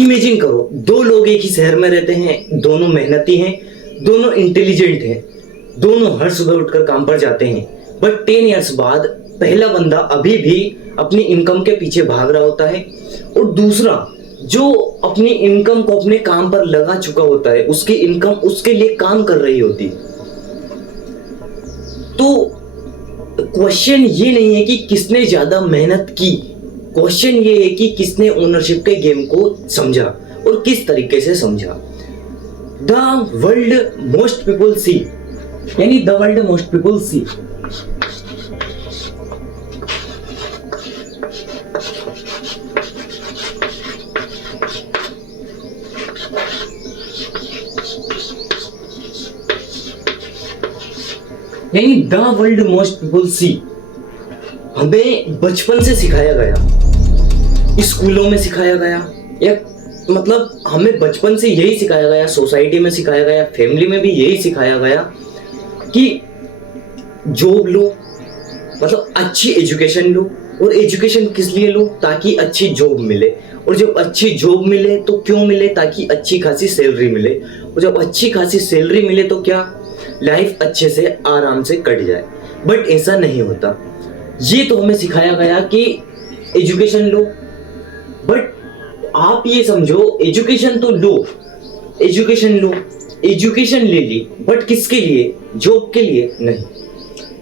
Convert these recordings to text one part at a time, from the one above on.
Imagine करो, दो लोग एक ही शहर में रहते हैं, दोनों मेहनती हैं, दोनों इंटेलिजेंट हैं, दोनों हर सुबह उठकर काम पर जाते हैं, बट 10 इयर्स बाद पहला बंदा अभी भी अपनी इनकम के पीछे भाग रहा होता है और दूसरा जो अपनी इनकम को अपने काम पर लगा चुका होता है, उसकी इनकम उसके लिए काम कर रही होती। तो क्वेश्चन ये नहीं है कि किसने ज्यादा मेहनत की, क्वेश्चन ये है कि किसने ओनरशिप के गेम को समझा और किस तरीके से समझा। The world most people see, यानी the world most people see यानी the world most people see हमें बचपन से सिखाया गया, स्कूलों में सिखाया गया, या मतलब हमें बचपन से यही सिखाया गया, सोसाइटी में सिखाया गया, फैमिली में भी यही सिखाया गया कि जॉब लो, मतलब अच्छी एजुकेशन लो। और एजुकेशन किस लिए लो? ताकि अच्छी जॉब मिले, और जब अच्छी जॉब मिले तो क्यों मिले? ताकि अच्छी खासी सैलरी मिले, और जब अच्छी खासी सैलरी मिले तो क्या, लाइफ अच्छे से आराम से कट जाए। बट ऐसा नहीं होता। ये तो हमें सिखाया गया कि एजुकेशन लो, बट आप ये समझो एजुकेशन तो लो, एजुकेशन लो, एजुकेशन ले ली, बट किसके लिए? जॉब के लिए नहीं।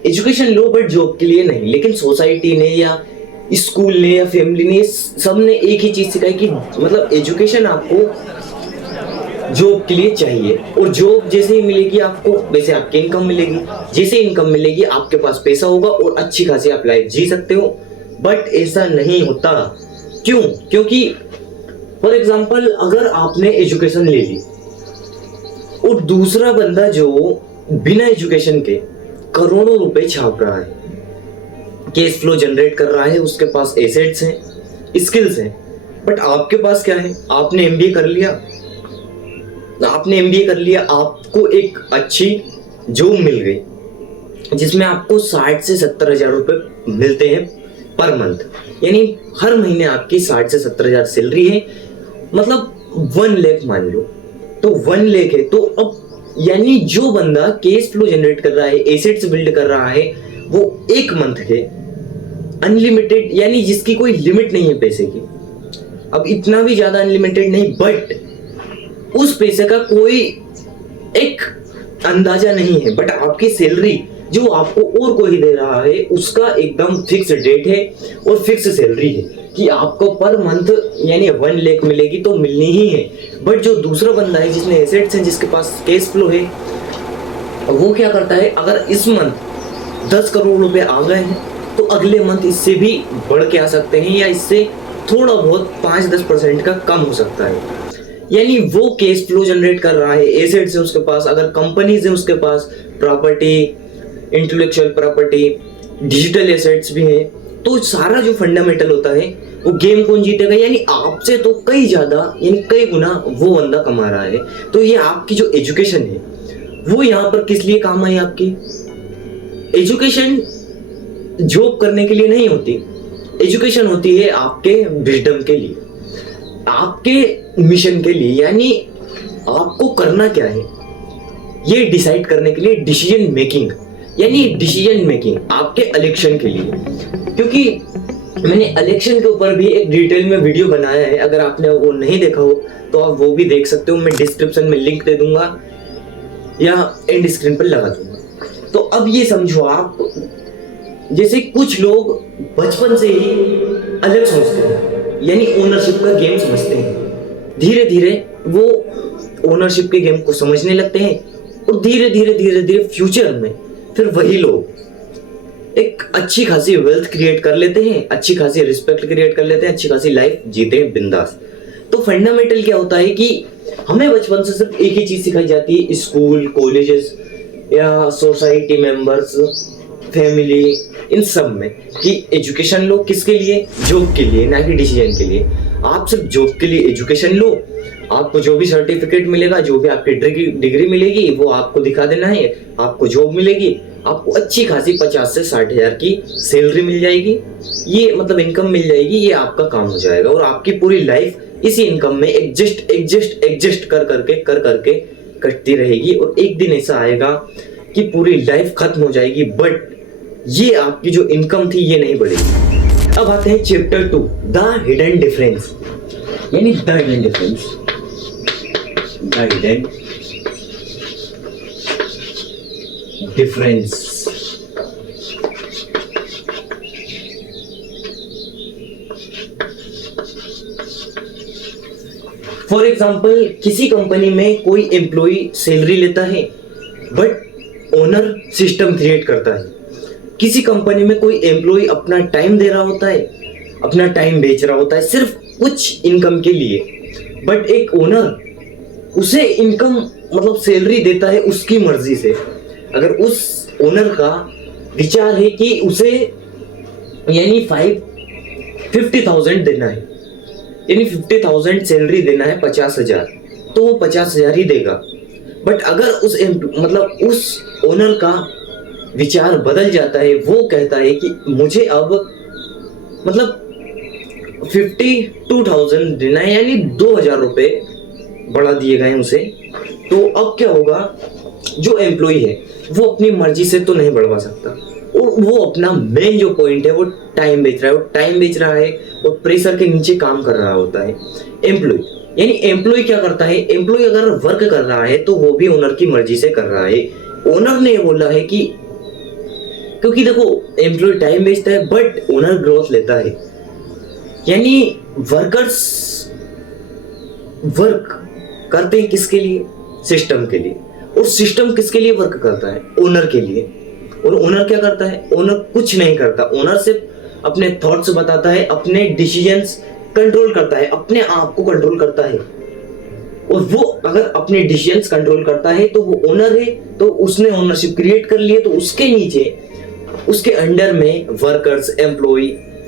एजुकेशन लो बट जॉब के लिए नहीं। लेकिन सोसाइटी ने या स्कूल ने या फैमिली ने सबने एक ही चीज सिखाई कि मतलब एजुकेशन आपको जॉब के लिए चाहिए, और जॉब जैसे ही मिलेगी आपको वैसे आपकी इनकम मिलेगी, जैसे इनकम मिलेगी आपके पास पैसा होगा और अच्छी खासी आप लाइफ जी सकते हो। बट ऐसा नहीं होता। क्यों? क्योंकि फॉर एग्जांपल अगर आपने एजुकेशन ले ली और दूसरा बंदा जो बिना एजुकेशन के करोड़ों रुपए छाप रहा है, कैश फ्लो जनरेट कर रहा है, उसके पास एसेट्स हैं, स्किल्स हैं, बट आपके पास क्या है? आपने एमबीए कर लिया, आपको एक अच्छी जॉब मिल गई जिसमें आपको 60 से 70 हजार रुपए मिलते हैं पर मंथ, यानी हर महीने आपकी 60 से 70 हजार सैलरी है, मतलब 1 लाख मान लो, तो 1 लाख है। तो अब यानी जो बंदा कैश फ्लो जनरेट कर रहा है, एसेट्स बिल्ड कर रहा है, वो एक मंथ के अनलिमिटेड, यानी जिसकी कोई लिमिट नहीं है पैसे की, अब इतना भी ज्यादा अनलिमिटेड नहीं, बट उस पैसे का कोई एक अंदाजा नहीं है। बट आपकी सैलरी जो आपको और कोई दे रहा है उसका एकदम फिक्स डेट है और फिक्स सैलरी है कि आपको पर मंथ यानी 1 लाख मिलेगी तो मिलनी ही है। बट जो दूसरा बंदा है जिसने एसेट्स हैं, जिसके पास कैश फ्लो है, वो क्या करता है? अगर इस मंथ 10 करोड़ रुपए आ गए हैं तो अगले मंथ इससे भी बढ़ के आ सकते हैं, या इससे थोड़ा बहुत 5-10% का कम हो सकता है। यानी वो कैश फ्लो जनरेट कर रहा है, एसेट्स है उसके पास, अगर कंपनीज है उसके पास, property, intellectual property, digital assets भी हैं, तो सारा जो फंडामेंटल होता है वो गेम कौन जीतेगा? यानी आपसे तो कई ज्यादा, यानी कई गुना वो बंदा कमा रहा है। तो ये आपकी जो एजुकेशन है वो यहाँ पर किस लिए काम आई? आपकी एजुकेशन जॉब करने के लिए नहीं होती, एजुकेशन होती है आपके विजडम के लिए, आपके मिशन के लिए, यानी आपको करना क्या है ये डिसाइड करने के लिए, डिसीजन मेकिंग, यानी डिसीजन मेकिंग आपके इलेक्शन के लिए। क्योंकि मैंने इलेक्शन के ऊपर भी एक डिटेल में वीडियो बनाया है, अगर आपने वो नहीं देखा हो तो आप वो भी देख सकते हो, मैं डिस्क्रिप्शन में लिंक दे दूंगा या एंड स्क्रीन पर लगा दूंगा। तो अब ये समझो आप, जैसे कुछ लोग बचपन से ही अलग सोचते हैं, यानी ओनरशिप का गेम समझते हैं, धीरे धीरे वो ओनरशिप के गेम को समझने लगते हैं, और धीरे धीरे फ्यूचर में फिर वही लोग एक अच्छी खासी वेल्थ क्रिएट कर लेते हैं, अच्छी खासी रिस्पेक्ट क्रिएट कर लेते हैं, अच्छी खासी लाइफ जीते हैं बिंदास। तो फंडामेंटल क्या होता है कि हमें बचपन से सिर्फ एक ही चीज सिखाई जाती है, स्कूल, कॉलेजेस या सोसाइटी मेंबर्स, फैमिली, इन सब में, कि एजुकेशन लो किसके लिए? जॉब के लिए, ना कि डिसीजन के लिए। आप सिर्फ जॉब के लिए एजुकेशन लो, आपको जो भी सर्टिफिकेट मिलेगा, जो भी आपकी डिग्री मिलेगी वो आपको दिखा देना है, आपको जॉब मिलेगी, आपको अच्छी खासी 50 से 60 हजार की सैलरी मिल जाएगी, ये मतलब इनकम मिल जाएगी, ये आपका काम हो जाएगा और आपकी पूरी लाइफ इसी इनकम में एडजस्ट कर करके कटती रहेगी और एक दिन ऐसा आएगा कि पूरी लाइफ खत्म हो जाएगी, बट ये आपकी जो इनकम थी ये नहीं बढ़ेगी। अब आते हैं चैप्टर 2, द हिडन डिफरेंस, यानी the hidden difference, the hidden difference. For example, किसी कंपनी में कोई एम्प्लॉय सैलरी लेता है बट ओनर सिस्टम क्रिएट करता है। किसी कंपनी में कोई एम्प्लॉय अपना टाइम दे रहा होता है, अपना टाइम बेच रहा होता है सिर्फ कुछ इनकम के लिए, बट एक ओनर उसे इनकम मतलब सैलरी देता है उसकी मर्जी से। अगर उस ओनर का विचार है कि उसे यानी 50,000 देना है, यानी 50,000 सैलरी देना है 50,000, तो वो 50,000 ही देगा। बट अगर उस ओनर का विचार बदल जाता है, वो कहता है कि मुझे अब मतलब 52,000 देना है, यानी 2,000 रुपए बढ़ा दिए गए उसे, तो अब क्या होगा, जो एम्प्लॉय है वो अपनी मर्जी से तो नहीं बढ़वा सकता, और वो अपना मेन जो पॉइंट है वो टाइम बेच रहा है, वो टाइम बेच रहा है और प्रेशर के नीचे काम कर रहा होता है एम्प्लॉय। यानी एम्प्लॉय क्या करता है, एम्प्लॉय अगर वर्क कर रहा है तो वो भी ओनर की मर्जी से कर रहा है। ओनर ने बोला है कि क्योंकि देखो एम्प्लॉय टाइम बेचता है बट ओनर ग्रोथ लेता है, यानी वर्कर्स वर्क करते हैं किसके लिए, सिस्टम के लिए, और सिस्टम किसके लिए वर्क करता है, ओनर के लिए। और ओनर क्या करता है, ओनर कुछ नहीं करता, ओनर सिर्फ अपने थॉट्स बताता है, अपने डिसीजंस कंट्रोल करता है, अपने आप को कंट्रोल करता है। और वो अगर अपने डिसीजंस कंट्रोल करता है तो वो ओनर है, तो उसने ओनरशिप क्रिएट कर ली है, तो उसके नीचे उसके अंडर में वर्कर्स, एम्प्लॉय,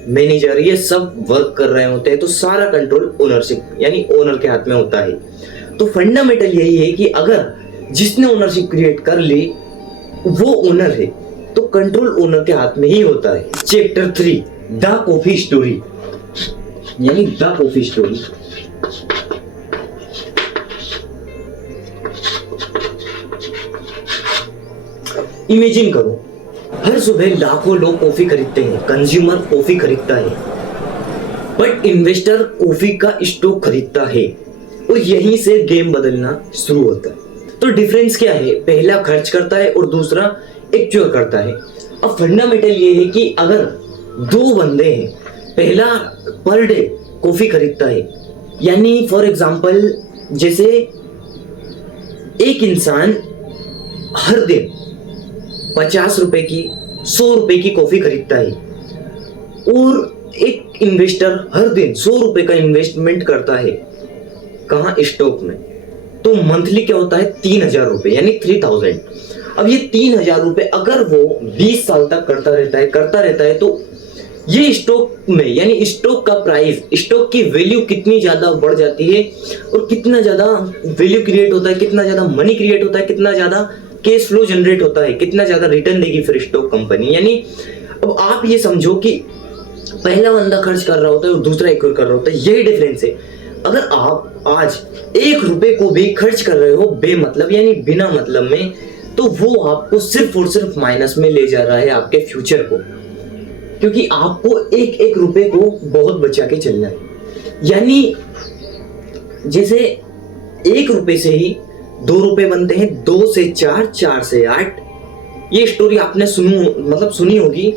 मैनेजर ये सब वर्क कर रहे होते हैं, तो सारा कंट्रोल ओनरशिप यानी ओनर के हाथ में होता है। तो फंडामेंटल यही है कि अगर जिसने ओनरशिप क्रिएट कर ली वो ओनर है, तो कंट्रोल ओनर के हाथ में ही होता है। चैप्टर 3, द कॉफी स्टोरी, यानी द कॉफी स्टोरी। इमेजिन करो, हर सुबह लाखों लोग कॉफी खरीदते हैं, कंज्यूमर कॉफी खरीदता है, बट इन्वेस्टर कॉफी का स्टॉक खरीदता है, और यहीं से गेम बदलना शुरू होता है। तो डिफरेंस क्या है, पहला खर्च करता है और दूसरा एक्चुअल करता है। अब फंडामेंटल ये है कि अगर दो बंदे हैं, पहला पर डे कॉफी खरीदता है, यानी फॉर एग्जांपल जैसे एक इंसान हर दिन 50 रुपए की, 100 रुपए की कॉफी खरीदता है, और एक इन्वेस्टर हर दिन 100 रुपए का इन्वेस्टमेंट करता है, कहाँ, स्टॉक में। तो मंथली क्या होता है, 3,000 रुपए, यानी 3,000। अब ये 3,000 रुपए अगर वो 20 साल तक करता रहता है तो ये स्टॉक में यानी स्टॉक का प्राइस, स्टॉक की वैल्यू कितनी ज्यादा बढ़ जाती है, और कितना ज्यादा वैल्यू क्रिएट होता है, कितना ज्यादा मनी क्रिएट होता है, कितना ज्यादा कैश फ्लो जनरेट होता है, कितना ज्यादा रिटर्न देगी फिर स्टॉक कंपनी। यानी अब आप ये समझो कि पहला बंदा खर्च कर रहा होता है और दूसरा इक्वल कर रहा होता है, यही डिफरेंस है। अगर आप आज 1 रुपए को भी खर्च कर रहे हो बेमतलब यानी बिना मतलब में, तो वो आपको सिर्फ और सिर्फ माइनस में ले जा रहा है आपके फ्यूचर को, क्योंकि आपको एक रुपए को बहुत बचा के चलना है। यानी जैसे 1 रुपए से ही 2 रुपए बनते हैं, 2 से 4, 4 से 8। ये स्टोरी आपने सुनी होगी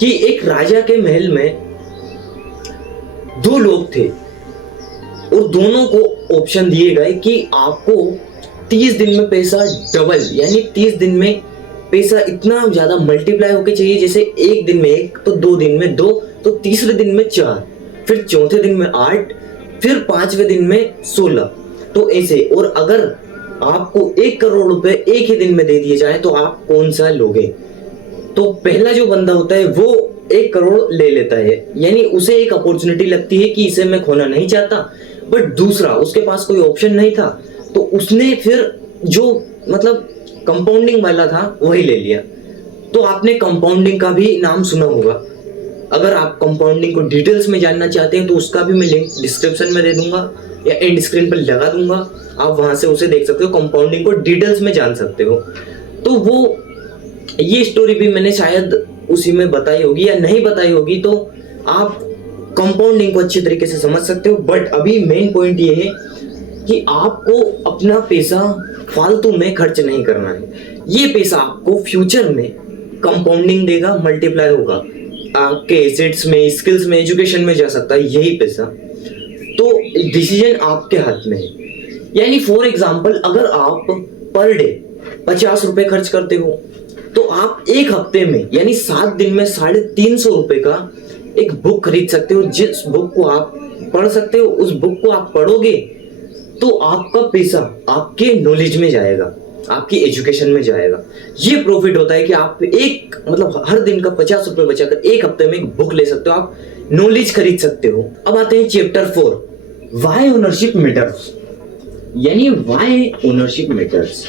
कि एक राजा के महल में 2 लोग थे और दोनों को ऑप्शन दिए गए कि आपको 30 दिन में पैसा डबल, यानी 30 दिन में पैसा इतना ज्यादा मल्टीप्लाई होके चाहिए, जैसे एक दिन में 1, तो 2 दिन में 2, तो तीसरे दिन में 4, फिर चौथे दिन में 8, फिर 5वें दिन में 16, तो ऐसे। और अगर आपको 1 करोड़ रुपए एक ही दिन में दे दिए जाए तो आप कौन सा लोगे? तो पहला जो बंदा होता है वो 1 करोड़ ले लेता है, यानी उसे एक अपॉर्चुनिटी लगती है कि इसे मैं खोना नहीं चाहता, बट दूसरा उसके पास कोई ऑप्शन नहीं था, तो उसने फिर जो मतलब कंपाउंडिंग वाला था वही ले लिया। तो आपने कंपाउंडिंग का भी नाम सुना होगा। अगर आप कंपाउंडिंग को डिटेल्स में जानना चाहते हैं तो उसका भी मैं लिंक डिस्क्रिप्शन में दे दूंगा या एंड स्क्रीन पर लगा दूंगा, आप वहां से उसे देख सकते हो, कंपाउंडिंग को डिटेल्स में जान सकते हो। तो वो ये स्टोरी भी मैंने शायद उसी में बताई होगी या नहीं बताई होगी, तो आप कंपाउंडिंग को अच्छी तरीके से समझ सकते हो। बट अभी मेन पॉइंट ये है कि आपको अपना पैसा फालतू में खर्च नहीं करना है। ये पैसा आपको फ्यूचर में कंपाउंडिंग देगा, मल्टीप्लाई होगा, आपके एसेट्स में, स्किल्स में, एजुकेशन में जा सकता है यही पैसा। तो डिसीजन आपके हाथ में है। यानी फॉर एग्जांपल अगर आप पर डे 50 रुपए खर्च करते हो तो आप एक हफ्ते में यानी 7 दिन में 350 रुपए का एक बुक खरीद सकते हो। जिस बुक को आप पढ़ सकते हो, उस बुक को आप पढ़ोगे तो आपका पैसा आपके नॉलेज में जाएगा, आपकी एजुकेशन में जाएगा। ये प्रॉफिट होता है कि आप एक मतलब हर दिन का 50 रुपए बचाकर एक हफ्ते में एक बुक ले सकते हो, आप नॉलेज खरीद सकते हो। अब आते हैं चैप्टर 4, व्हाई ओनरशिप मैटर्स। यानी why ownership matters,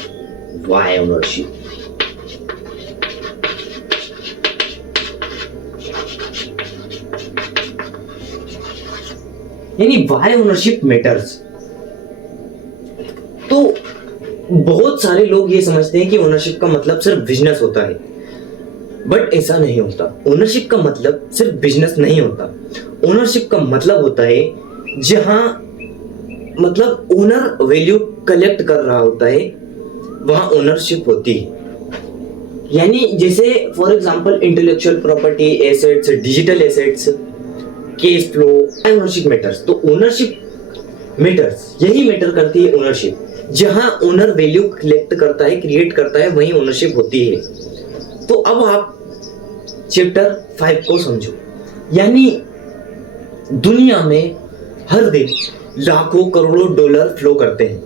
why ownership. यानी व्हाई ओनरशिप मैटर्स। तो बहुत सारे लोग ये समझते हैं कि ओनरशिप का मतलब सिर्फ बिजनेस होता है, बट ऐसा नहीं होता। ओनरशिप का मतलब सिर्फ बिजनेस नहीं होता। ओनरशिप का मतलब होता है जहां मतलब ओनर वैल्यू कलेक्ट कर रहा होता है, वहां ओनरशिप होती है। यानी जैसे for example intellectual property, assets, digital assets, cash flow, ownership matters. तो ओनरशिप मैटर्स, यही मैटर करती है ओनरशिप। जहां ओनर वैल्यू कलेक्ट करता है, क्रिएट करता है, वही ओनरशिप होती है। तो अब आप चैप्टर 5 को समझो। यानी दुनिया में हर दिन लाखों करोड़ों डॉलर फ्लो करते हैं,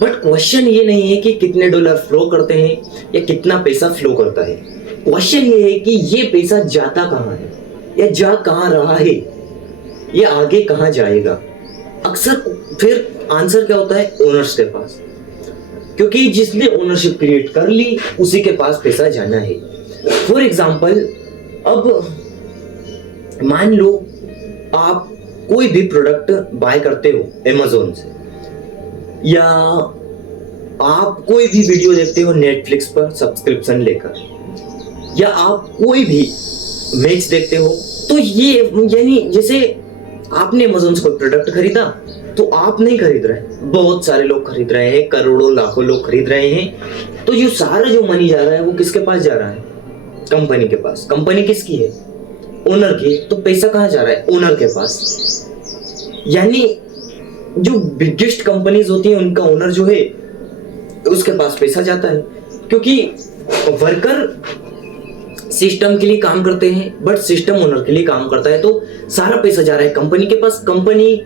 बट क्वेश्चन ये नहीं है कि कितने डॉलर फ्लो करते हैं या कितना पैसा फ्लो करता है। क्वेश्चन ये है कि ये पैसा जाता कहां है या जा कहां रहा है, ये आगे कहां जाएगा। अक्सर फिर आंसर क्या होता है, ओनर्स के पास, क्योंकि जिसने ओनरशिप क्रिएट कर ली उसी के पास पैसा जाना है। फॉर एग्जांपल अब मान लो आप कोई भी प्रोडक्ट बाय करते हो अमेज़न से, या आप कोई भी वीडियो देखते हो नेटफ्लिक्स पर सब्सक्रिप्शन लेकर, या आप कोई भी मैच देखते हो, तो ये यानी जैसे आपने अमेज़न से कोई प्रोडक्ट खरीदा तो आप नहीं खरीद रहे, बहुत सारे लोग खरीद रहे हैं, करोड़ों लाखों लोग खरीद रहे हैं। तो ये सारा जो मनी जा रहा है वो किसके पास जा रहा है, कंपनी के पास। कंपनी किसकी है, ओनर की। तो पैसा कहाँ जा रहा है, ओनर के पास। यानी जो बिगेस्ट कंपनीज होती हैं उनका ओनर जो है उसके पास पैसा जाता है, क्योंकि वर्कर सिस्टम के लिए काम करते हैं बट सिस्टम ओनर के लिए काम करता है। तो सारा पैसा जा रहा है कंपनी के पास। कंपनी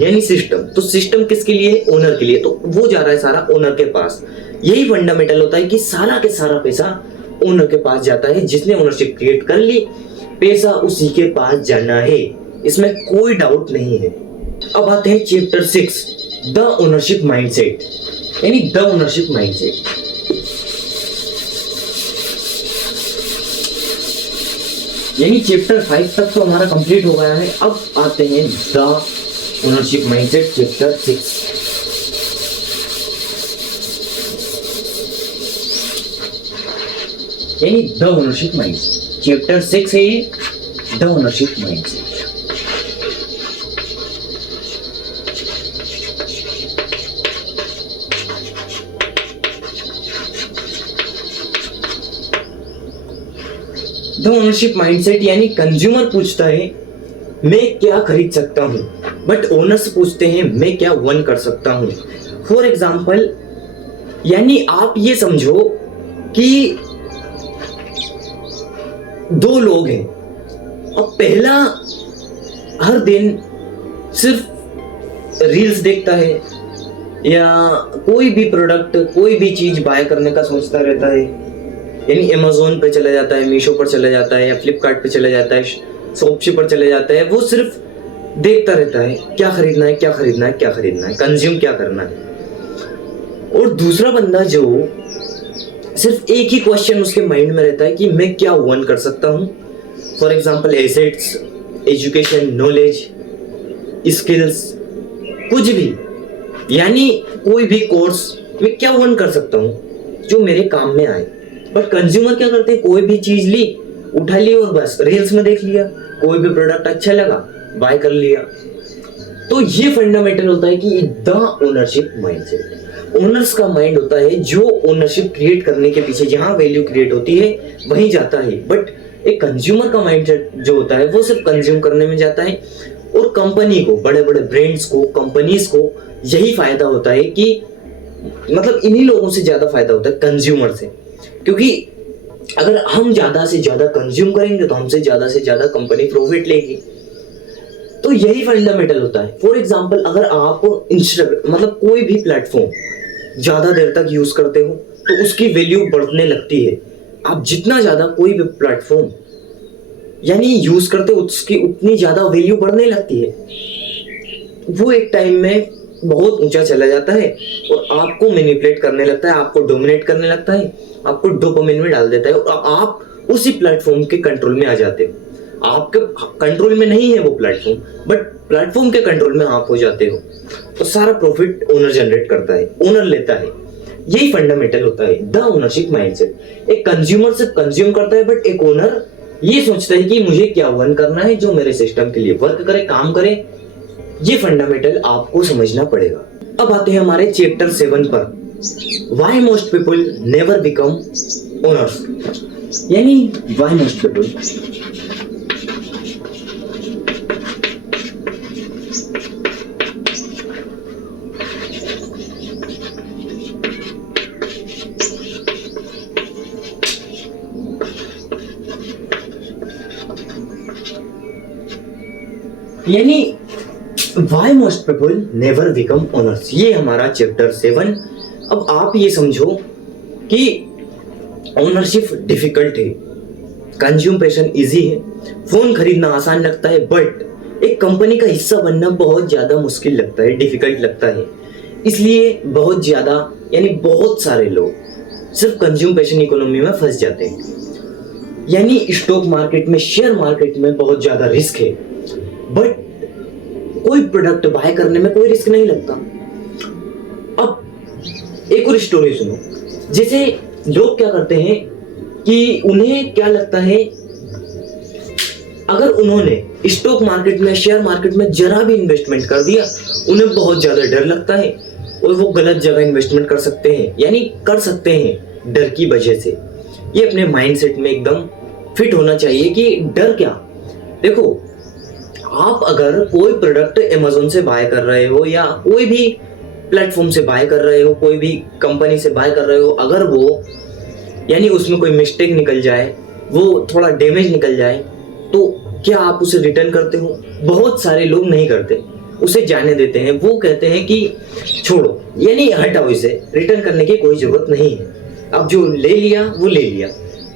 यानी सिस्टम, तो सिस्टम किसके लिए है, ओनर के लिए। तो वो जा रहा है सारा ओनर के पास। यही फंडामेंटल होता है कि सारा के सारा पैसा ओनर के पास जाता है। जिसने ओनरशिप क्रिएट कर ली, पैसा उसी के पास जाना है, इसमें कोई डाउट नहीं है। अब आते हैं चैप्टर 6, द ओनरशिप माइंडसेट। यानी द ओनरशिप माइंडसेट। यानी चैप्टर 5 तक तो हमारा कंप्लीट हो गया है। अब आते हैं द ओनरशिप माइंडसेट चैप्टर 6। यानी द ओनरशिप माइंडसेट चैप्टर 6 है ये, the ownership mindset. The ownership mindset यानी कंज्यूमर पूछता है मैं क्या खरीद सकता हूं, बट ओनर्स पूछते हैं मैं क्या वन कर सकता हूं। फॉर एग्जाम्पल यानी आप ये समझो कि 2 लोग हैं, और पहला हर दिन सिर्फ रील्स देखता है या कोई भी प्रोडक्ट, कोई भी चीज बाय करने का सोचता रहता है, यानी अमेज़न पे चला जाता है, मीशो पर चला जाता है या फ्लिपकार्ट पे चला जाता है, शॉपसी पर चले जाता है, वो सिर्फ देखता रहता है क्या खरीदना है, क्या खरीदना है, क्या खरीदना है, कंज्यूम क्या करना है। और दूसरा बंदा जो सिर्फ एक ही क्वेश्चन उसके माइंड में रहता है कि मैं क्या अर्न कर सकता हूँ, for example assets, education, knowledge, skills, कुछ भी, यानी कोई भी कोर्स मैं क्या अर्न कर सकता हूँ जो मेरे काम में आए। बट कंज्यूमर क्या करते हैं, कोई भी चीज ली, उठा ली और बस रील्स में देख लिया, कोई भी प्रोडक्ट अच्छा लगा बाय कर लिया। तो ये फंडामेंटल होता है कि द ओनरशिप माइंडसेट। ओनर्स का माइंड होता है जो ओनरशिप क्रिएट करने के पीछे जहां वैल्यू क्रिएट होती है वहीं जाता है। बट एक कंज्यूमर का माइंडसेट जो होता है वो सिर्फ कंज्यूम करने में जाता है। और कंपनी को, बड़े बड़े ब्रांड्स को, कंपनीज को यही फायदा होता है कि मतलब इन्हीं लोगों से ज्यादा फायदा होता है कंज्यूमर से, क्योंकि अगर हम ज्यादा से ज्यादा कंज्यूम करेंगे तो हमसे ज्यादा कंपनी प्रॉफिट लेगी। तो यही फंडामेंटल होता है। फॉर एग्जाम्पल, अगर आप इंस्टाग्राम मतलब कोई भी प्लेटफॉर्म ज्यादा देर तक यूज करते हो तो उसकी वैल्यू बढ़ने लगती है। आप जितना ज्यादा कोई भी प्लेटफॉर्म यानी यूज करते हो उसकी उतनी ज्यादा वैल्यू बढ़ने लगती है। वो एक टाइम में बहुत ऊंचा चला जाता है और आपको मैनिपुलेट करने लगता है, आपको डोमिनेट करने लगता है, आपको डोपामिन में डाल देता है और आप उसी प्लेटफॉर्म के कंट्रोल में आ जाते हो। आपके कंट्रोल में नहीं है वो प्लेटफॉर्म, बट प्लेटफॉर्म के कंट्रोल में आप हो जाते हो। तो सारा प्रॉफिट ओनर जनरेट करता है, ओनर लेता है। यही फंडामेंटल होता है द ओनरशिप माइंडसेट। एक कंज्यूमर सिर्फ कंज्यूम करता है, बट एक ओनर ये सोचता है कि मुझे क्या अर्न करना है जो मेरे सिस्टम के लिए वर्क करे, काम करे। ये फंडामेंटल आपको समझना पड़ेगा। अब आते हैं हमारे चैप्टर 7 पर, why most people never become owners. यानी व्हाई मोस्ट पीपल, यानी why most people never become owners, ये हमारा चैप्टर 7। अब आप ये समझो कि ओनरशिप डिफिकल्ट है, कंज्यूमेशन इजी है, फोन खरीदना आसान लगता है, बट एक कंपनी का हिस्सा बनना बहुत ज्यादा मुश्किल लगता है, डिफिकल्ट लगता है। इसलिए बहुत ज्यादा यानी बहुत सारे लोग सिर्फ कंज्यूमेशन इकोनॉमी में फंस जाते हैं। यानी स्टॉक मार्केट में, शेयर मार्केट में बहुत ज्यादा रिस्क है, बट कोई प्रोडक्ट बाय करने में कोई रिस्क नहीं लगता। अब एक और स्टोरी सुनो। जैसे लोग क्या करते हैं कि उन्हें क्या लगता है, अगर उन्होंने स्टॉक मार्केट में, शेयर मार्केट में जरा भी इन्वेस्टमेंट कर दिया, उन्हें बहुत ज्यादा डर लगता है और वो गलत जगह इन्वेस्टमेंट कर सकते हैं, यानी कर सकते हैं डर की वजह से। ये अपने माइंडसेट में एकदम फिट होना चाहिए कि डर क्या। देखो, आप अगर कोई प्रोडक्ट अमेज़न से बाय कर रहे हो या कोई भी प्लेटफॉर्म से बाय कर रहे हो, कोई भी कंपनी से बाय कर रहे हो, अगर वो यानी उसमें कोई मिस्टेक निकल जाए, वो थोड़ा डैमेज निकल जाए, तो क्या आप उसे रिटर्न करते हो? बहुत सारे लोग नहीं करते, उसे जाने देते हैं। वो कहते हैं कि छोड़ो, यानी हटाओ, इसे रिटर्न करने की कोई जरूरत नहीं है, अब जो ले लिया वो ले लिया।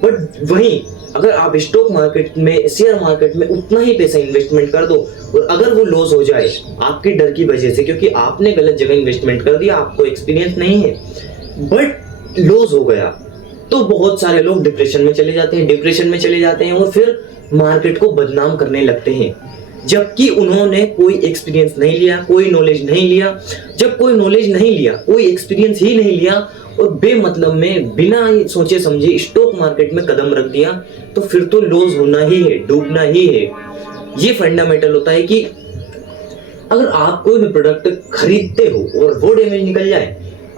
बट वहीं अगर आप स्टॉक मार्केट में, शेयर मार्केट में उतना ही पैसा इन्वेस्टमेंट कर दो और अगर वो लॉस हो जाए आपके डर की वजह से, क्योंकि आपने गलत जगह इन्वेस्टमेंट कर दिया, आपको एक्सपीरियंस नहीं है, बट लॉस हो गया, तो बहुत सारे लोग डिप्रेशन में चले जाते हैं, और फिर मार्केट को बदनाम करने लगते हैं, जबकि उन्होंने कोई एक्सपीरियंस नहीं लिया, कोई नॉलेज नहीं लिया। जब कोई नॉलेज नहीं लिया, कोई एक्सपीरियंस ही नहीं लिया और बेमतलब में बिना सोचे समझे स्टॉक मार्केट में कदम रख दिया, तो फिर तो लॉस होना ही है, डूबना ही है। ये फंडामेंटल होता है कि अगर आप कोई भी प्रोडक्ट खरीदते हो और वो डैमेज निकल जाए,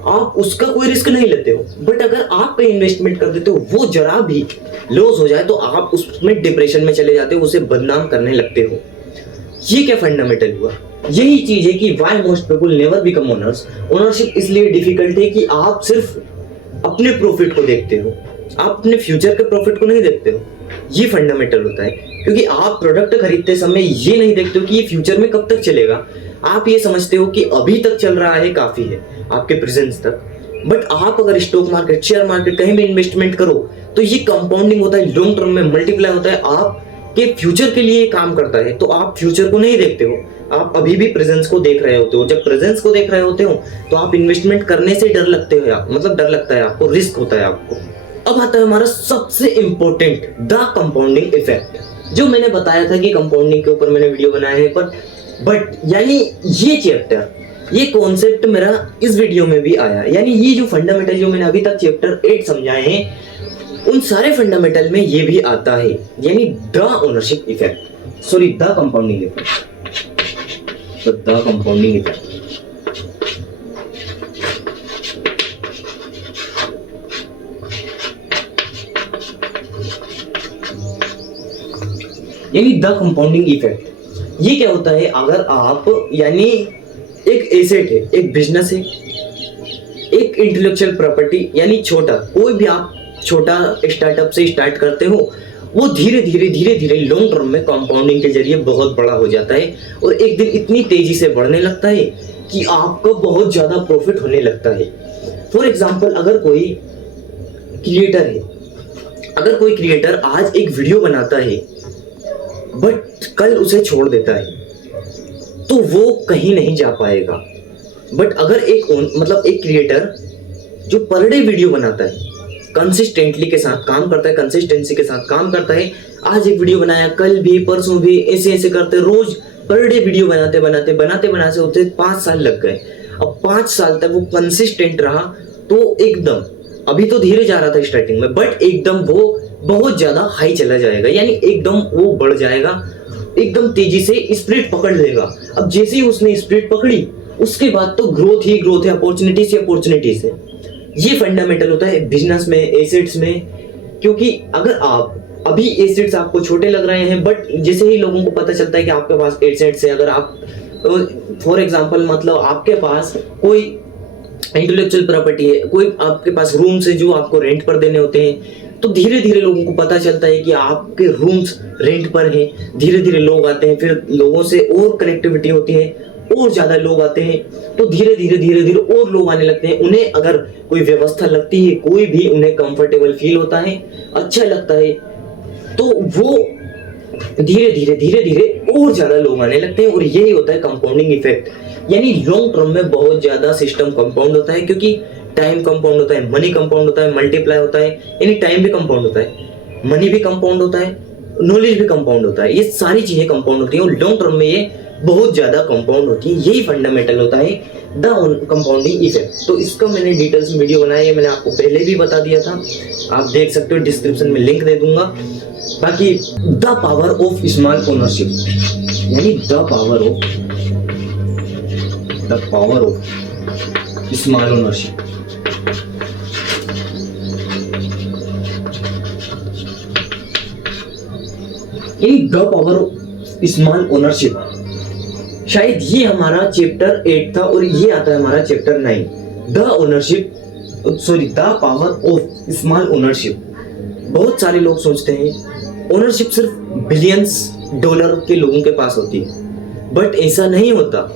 आप उसका कोई रिस्क नहीं लेते हो, बट अगर आप कहीं इन्वेस्टमेंट कर देते हो, वो जरा भी लॉस हो जाए तो आप उसमें डिप्रेशन में चले जाते हो, उसे बदनाम करने लगते हो। ये क्या फंडामेंटल हुआ? यही चीज है कि why most people never become owners. Ownership इसलिए डिफिकल्ट है कि आप सिर्फ अपने प्रॉफिट को देखते हो, आप अपने फ्यूचर के प्रॉफिट को नहीं देखते हो। ये फंडामेंटल होता है, क्योंकि आप प्रोडक्ट खरीदते समय ये नहीं देखते हो कि ये फ्यूचर में कब तक चलेगा। आप ये समझते हो कि अभी तक चल रहा है, काफी है आपके प्रेजेंस तक। बट आप अगर स्टॉक मार्केट, शेयर मार्केट कहीं भी इन्वेस्टमेंट करो तो ये कंपाउंडिंग होता है, लॉन्ग टर्म में मल्टीप्लाई होता है, आपके फ्यूचर के लिए काम करता है। तो आप फ्यूचर को नहीं देखते हो, आप अभी भी प्रेजेंस को देख रहे होते हो। जब प्रेजेंस को देख रहे होते हो तो आप इन्वेस्टमेंट करने से डर लगते हो, मतलब डर लगता है आपको, रिस्क होता है आपको। अब आता है हमारा सबसे इंपॉर्टेंट, द कंपाउंडिंग इफेक्ट। जो मैंने बताया था कि कंपाउंडिंग के ऊपर मैंने वीडियो बनाया है, बट यानी ये चैप्टर, ये कॉन्सेप्ट मेरा इस वीडियो में भी आया। यानी ये जो फंडामेंटल जो मैंने अभी तक चैप्टर 8 समझाए हैं, उन सारे फंडामेंटल में ये भी आता है, यानी the ownership effect, sorry the compounding effect, तो द कंपाउंडिंग इफेक्ट। यानी द कंपाउंडिंग इफेक्ट, ये क्या होता है? अगर आप, यानी एक एसेट है, एक बिजनेस है, एक इंटेलेक्चुअल प्रॉपर्टी, यानी छोटा, कोई भी आप छोटा स्टार्टअप से स्टार्ट करते हो, वो धीरे धीरे लॉन्ग टर्म में कंपाउंडिंग के जरिए बहुत बड़ा हो जाता है और एक दिन इतनी तेजी से बढ़ने लगता है कि आपको बहुत ज्यादा प्रॉफिट होने लगता है। फॉर एग्जाम्पल, अगर कोई क्रिएटर है, अगर कोई क्रिएटर आज एक वीडियो बनाता है बट कल उसे छोड़ देता है, तो वो कहीं नहीं जा पाएगा। बट अगर एक क्रिएटर जो पर डे वीडियो बनाता है, कंसिस्टेंटली के साथ काम करता है, कंसिस्टेंसी के साथ काम करता है, आज एक वीडियो बनाया, कल भी, परसों भी, ऐसे करते रोज पर डे वीडियो बनाते होते 5 साल लग गए। अब 5 साल तक वो कंसिस्टेंट रहा, तो एकदम, अभी तो धीरे जा रहा था स्टार्टिंग में, बट एकदम वो बहुत ज्यादा हाई चला जाएगा, यानी एकदम वो बढ़ जाएगा, एकदम तेजी से स्प्रिट पकड़ लेगा। अब जैसे ही उसने स्प्रिट पकड़ी, उसके बाद तो ग्रोथ ही ग्रोथ है, अपॉर्चुनिटीज है। ये फंडामेंटल होता है बिजनेस में, एसेट्स में। क्योंकि अगर आप अभी एसेट्स आपको छोटे लग रहे हैं, बट जैसे ही लोगों को पता चलता है कि आपके पास एसेट्स है, अगर आप फॉर एग्जांपल, मतलब आपके पास कोई इंटेलेक्चुअल प्रॉपर्टी है, कोई आपके पास रूम्स है जो आपको रेंट पर देने होते हैं, तो धीरे धीरे लोगों को पता चलता है कि आपके रूम्स रेंट पर हैं, धीरे धीरे लोग आते हैं, फिर लोगों से और कनेक्टिविटी होती है, और ज्यादा लोग आते हैं, तो धीरे धीरे और लोग आने लगते हैं। उन्हें अगर कोई व्यवस्था लगती है, कोई भी उन्हें कंफर्टेबल फील होता है, अच्छा लगता है, तो वो धीरे धीरे और ज्यादा लोग आने लगते हैं। और यही होता है कंपाउंडिंग इफेक्ट, यानी लॉन्ग टर्म में बहुत ज्यादा सिस्टम कंपाउंड होता है, क्योंकि टाइम कंपाउंड होता है, मनी कंपाउंड होता है, मल्टीप्लाई होता है, यानी टाइम भी कंपाउंड होता है, मनी भी कंपाउंड होता है, नॉलेज भी कंपाउंड होता है, ये सारी चीजें कंपाउंड होती हैं और लॉन्ग टर्म में ये बहुत ज्यादा कंपाउंड होती है। यही फंडामेंटल होता है द कंपाउंडिंग इफेक्ट। तो इसका मैंने डिटेल्स में वीडियो बनाया है, मैंने आपको पहले भी बता दिया था, आप देख सकते हो, डिस्क्रिप्शन में लिंक दे दूंगा। बाकी the power of small ownership, यानी the power of small ownership. The power of small ownership, शायद ये हमारा चैप्टर 8 था और ये आता है हमारा chapter 9, the power of small ownership. बहुत सारे लोग सोचते हैं ओनरशिप सिर्फ बिलियंस डॉलर के लोगों के पास होती है, बट ऐसा नहीं होता।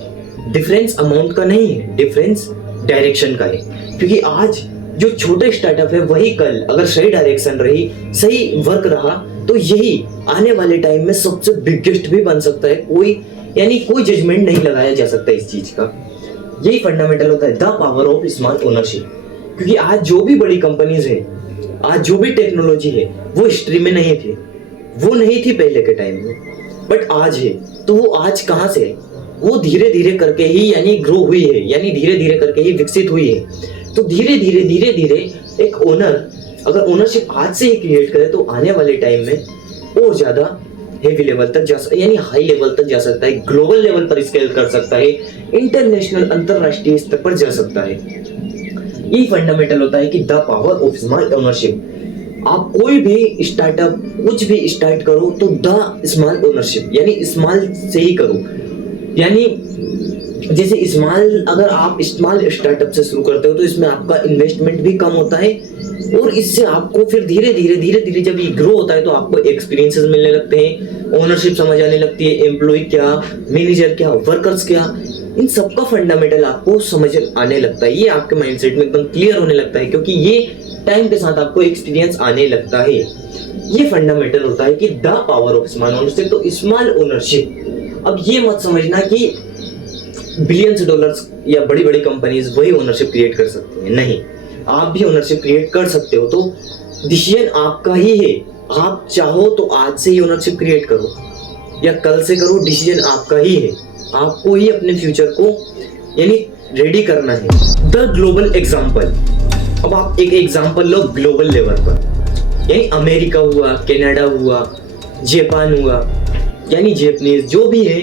डिफरेंस अमाउंट का नहीं है, डिफरेंस डायरेक्शन का है। क्योंकि आज जो छोटे स्टार्टअप है, वही कल अगर सही डायरेक्शन रही, सही वर्क रहा, तो यही आने वाले टाइम में सबसे बिगेस्ट भी बन सकता है। कोई जजमेंट नहीं लगाया जा सकता इस चीज का। यही फंडामेंटल होता है the power of small ownership. क्योंकि आज जो भी बड़ी कंपनीज है, आज जो भी टेक्नोलॉजी है, वो हिस्ट्री में नहीं थी, वो नहीं थी पहले के टाइम में, बट आज है। तो वो आज कहाँ से है? वो धीरे धीरे करके ही यानी ग्रो हुई है, यानी धीरे धीरे करके ही विकसित हुई है। तो धीरे धीरे एक ओनर अगर ओनरशिप आज से ही क्रिएट करे, तो आने वाले टाइम में और ज्यादा हेवी लेवल तक जा सकता है, यानी हाई लेवल तक जा सकता है, ग्लोबल लेवल पर स्केल कर सकता है, इंटरनेशनल अंतरराष्ट्रीय स्तर पर जा सकता है। ये फंडामेंटल होता है कि the power of small ownership. आप कोई भी स्टार्टअप, कुछ भी स्टार्ट करो, तो द स्मॉल ओनरशिप, यानी स्मॉल से ही करो। यानी जैसे स्मॉल, अगर आप स्मॉल स्टार्टअप से शुरू करते हो, तो इसमें आपका इन्वेस्टमेंट भी कम होता है और इससे आपको फिर धीरे धीरे जब ये ग्रो होता है, तो आपको एक्सपीरियंसेस मिलने लगते हैं, ओनरशिप समझ आने लगती है, एम्प्लॉय क्या, मैनेजर क्या, वर्कर्स क्या, इन सबका फंडामेंटल आपको समझ आने लगता है, ये आपके माइंडसेट में एकदम क्लियर होने लगता है, क्योंकि ये टाइम के साथ आपको एक्सपीरियंस आने लगता है। ये फंडामेंटल होता है कि the power of small ownership. तो स्मॉल ओनरशिप, अब ये मत समझना कि बिलियंस डॉलर्स या बड़ी बड़ी कंपनीज वही ओनरशिप क्रिएट कर सकती हैं, नहीं, आप भी ओनरशिप क्रिएट कर सकते हो। तो डिसीजन आपका ही है, आप चाहो तो आज से ही ओनरशिप क्रिएट करो या कल से करो, डिसीजन आपका ही है, आपको ही अपने फ्यूचर को यानी रेडी करना है। द ग्लोबल एग्जाम्पल, अब आप एक एग्जाम्पल लो ग्लोबल लेवल पर, यानी अमेरिका हुआ, कनाडा हुआ, जापान हुआ, यानी जापानीज जो भी है,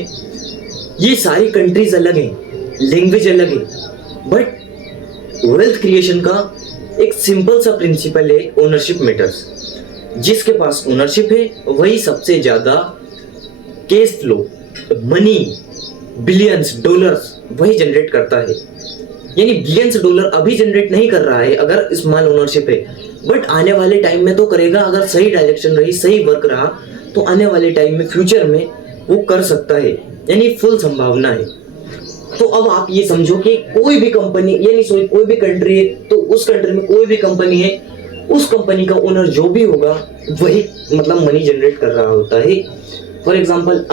ये सारी कंट्रीज अलग हैं, लैंग्वेज अलग है, बट वेल्थ क्रिएशन का एक सिंपल सा प्रिंसिपल है, ओनरशिप मैटर्स। जिसके पास ओनरशिप है वही सबसे ज्यादा cash flow, money, billions dollars वही जनरेट करता है। यानी बिलियंस डॉलर अभी जनरेट नहीं कर रहा है अगर स्मॉल ओनरशिप है, बट आने वाले टाइम में तो करेगा, अगर सही डायरेक्शन रही, सही वर्क रहा तो आने वाले टाइम में, फ्यूचर में वो कर सकता है, यानी फुल संभावना है। तो अब आप ये समझो कि कोई भी कंपनी यानी सॉरी कोई भी कंट्री है, तो उस कंट्री में कोई भी कंपनी है, उस कंपनी का ओनर जो भी होगा वही मतलब मनी जनरेट कर रहा होता है। फॉर एग्जांपल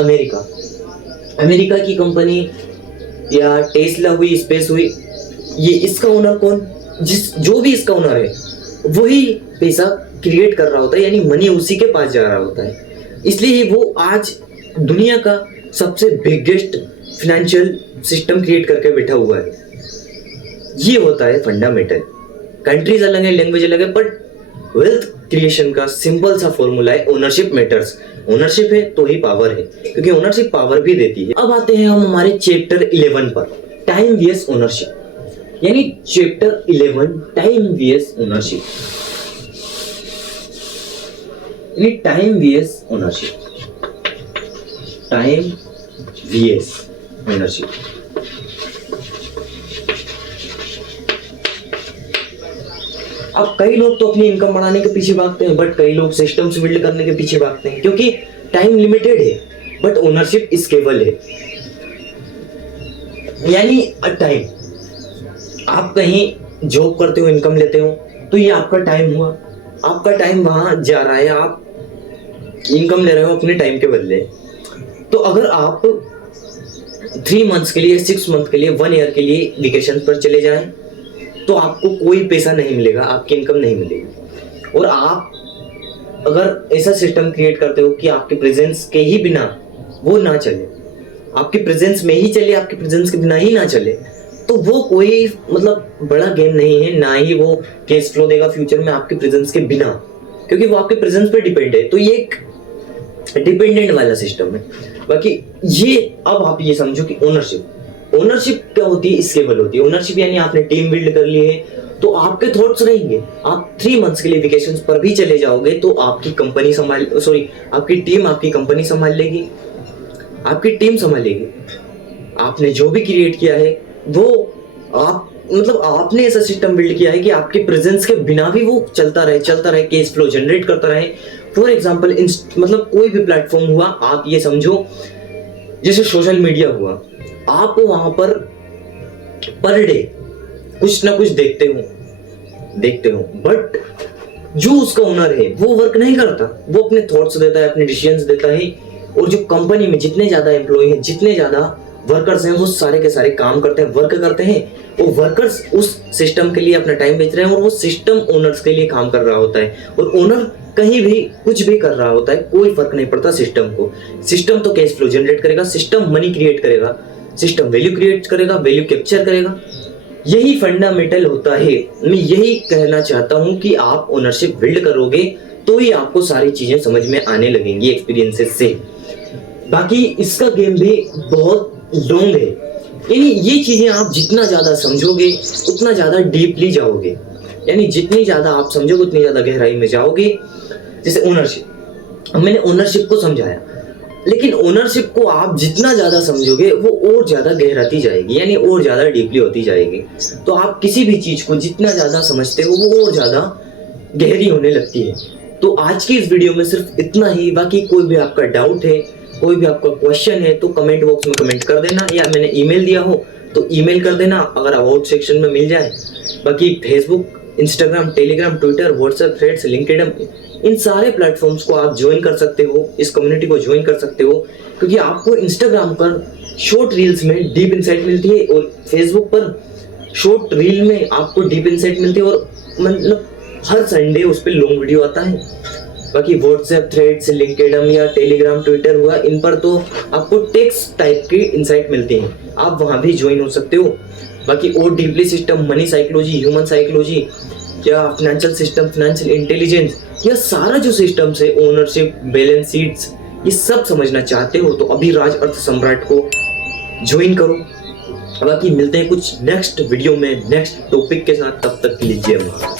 अमेरिका की कंपनी या टेस्ला हुई, स्पेस हुई, ये इसका ओनर कौन, जो भी इसका ओनर है वही पैसा क्रिएट कर रहा होता है, यानी मनी उसी के पास जा रहा होता है। इसलिए वो आज दुनिया का सबसे बिगेस्ट फाइनेंशियल सिस्टम क्रिएट करके बैठा हुआ है। ये होता है फंडामेंटल। कंट्रीज अलग है, लैंग्वेज अलग है, बट वेल्थ क्रिएशन का सिंपल सा फॉर्मूला है ओनरशिप मैटर्स। ओनरशिप है तो ही पावर है, क्योंकि ओनरशिप पावर भी देती है। अब आते हैं हम हमारे चैप्टर 11 पर, टाइम वीएस ओनरशिप, यानी चैप्टर 11 टाइम वीएस ओनरशिप, यानी time VS ownership, time VS ownership. अब कई लोग तो अपनी इनकम बढ़ाने के पीछे भागते हैं, बट कई लोग सिस्टम्स बिल्ड करने के पीछे भागते हैं, क्योंकि टाइम लिमिटेड है बट ओनरशिप स्केलेबल है। यानी टाइम, आप कहीं जॉब करते हो, इनकम लेते हो, तो ये आपका टाइम हुआ, आपका टाइम वहां जा रहा है, आप इनकम ले रहे हो अपने टाइम के बदले। तो अगर आप 3 मंथ्स के लिए, 6 मंथ के लिए, 1 ईयर के लिए वेकेशन पर चले जाएं, तो आपको कोई पैसा नहीं मिलेगा, आपकी इनकम नहीं मिलेगी। और आप अगर ऐसा सिस्टम क्रिएट करते हो कि आपके प्रेजेंस के ही बिना वो ना चले, आपके प्रेजेंस में ही चले, आपके प्रेजेंस के बिना ही ना चले, तो वो कोई मतलब बड़ा गेम नहीं है, ना ही वो कैश फ्लो देगा फ्यूचर में आपके प्रेजेंस के बिना, क्योंकि वो आपके प्रेजेंस पे डिपेंड है। तो ये एक डिपेंडेंट वाला सिस्टम है। बाकी ये अब आप ये समझो कि ओनरशिप क्या होती है, स्केलेबल होती है। ओनरशिप यानी आपने टीम बिल्ड कर ली है, तो आपके थॉट्स रहेंगे, आप 3 मंथ्स के लिए वेकेशन पर भी चले जाओगे तो आपकी कंपनी आपकी टीम आपकी कंपनी संभाल लेगी, आपकी टीम संभालेगी। आपने जो भी क्रिएट किया है वो आप मतलब आपने ऐसा सिस्टम बिल्ड किया है कि आपके प्रेजेंस के बिना भी वो चलता रहे, कैश फ्लो जनरेट करता रहे। फॉर एग्जाम्पल मतलब कोई भी प्लेटफॉर्म हुआ, आप ये समझो जैसे सोशल मीडिया हुआ, आप वहां पर डे कुछ ना कुछ देखते हो, बट जो उसका ओनर है वो वर्क नहीं करता, वो अपने थॉट्स देता है, अपने डिसीजंस देता है। और जो कंपनी में जितने ज्यादा एम्प्लॉय हैं, जितने ज्यादा वर्कर्स हैं, वो सारे के सारे काम करते हैं, वर्क करते हैं। और वर्कर्स उस सिस्टम के लिए अपना टाइम बेच रहे हैं, और वो सिस्टम ओनर्स के लिए काम कर रहा होता है। और ओनर कहीं भी कुछ भी कर रहा होता है, कोई फर्क नहीं पड़ता सिस्टम को। सिस्टम तो कैश फ्लो जनरेट करेगा, सिस्टम मनी क्रिएट करेगा, सिस्टम वैल्यू क्रिएट करेगा, वैल्यू कैप्चर करेगा। यही फंडामेंटल होता है। मैं यही कहना चाहता हूं कि आप ओनरशिप बिल्ड करोगे तो ही आपको सारी चीजें समझ में आने लगेंगी एक्सपीरियंसेस से। बाकी इसका गेम भी बहुत लॉन्ग है, यानी ये चीजें आप जितना ज्यादा समझोगे उतना ज्यादा डीपली जाओगे, यानी जितनी ज्यादा आप समझोगे उतनी ज्यादा गहराई में जाओगे। जैसे ओनरशिप, मैंने ओनरशिप को समझाया, लेकिन ओनरशिप को आप जितना ज्यादा समझोगे वो और ज्यादा गहराती जाएगी, यानी और ज्यादा डीपली होती जाएगी। तो आप किसी भी चीज को जितना ज्यादा समझते हो वो और ज्यादा गहरी होने लगती है। तो आज की इस वीडियो में सिर्फ इतना ही। बाकी कोई भी आपका डाउट है कोई भी आपका क्वेश्चन है तो कमेंट बॉक्स में कमेंट कर देना, या मैंने ईमेल दिया हो तो ईमेल कर देना अगर अबाउट सेक्शन में मिल जाए। बाकी Facebook, Instagram, Telegram, Twitter, WhatsApp, Threads, LinkedIn, इन सारे प्लेटफॉर्म्स को आप ज्वाइन कर सकते हो, इस कम्युनिटी को ज्वाइन कर सकते हो, क्योंकि आपको इंस्टाग्राम पर शॉर्ट रील्स में डीप इंसाइट मिलती है और फेसबुक पर शॉर्ट रील में आपको डीप इंसाइट मिलती है, और मतलब हर संडे उस पर लॉन्ग वीडियो आता है। बाकी व्हाट्सएप, थ्रेड्स, लिंक्डइन या टेलीग्राम, ट्विटर हुआ, इन पर तो आपको टेक्स्ट टाइप की इंसाइट मिलती है, आप वहां भी ज्वाइन हो सकते हो। बाकी और deeply system, money psychology, human psychology या फाइनेंशियल सिस्टम, फाइनेंशियल इंटेलिजेंस, यह सारा जो सिस्टम्स है, ओनरशिप, बैलेंस शीट्स, ये सब समझना चाहते हो तो अभी राज अर्थ सम्राट को ज्वाइन करो। बाकी मिलते हैं कुछ नेक्स्ट वीडियो में नेक्स्ट टॉपिक के साथ, तब तक के लिए जय मां।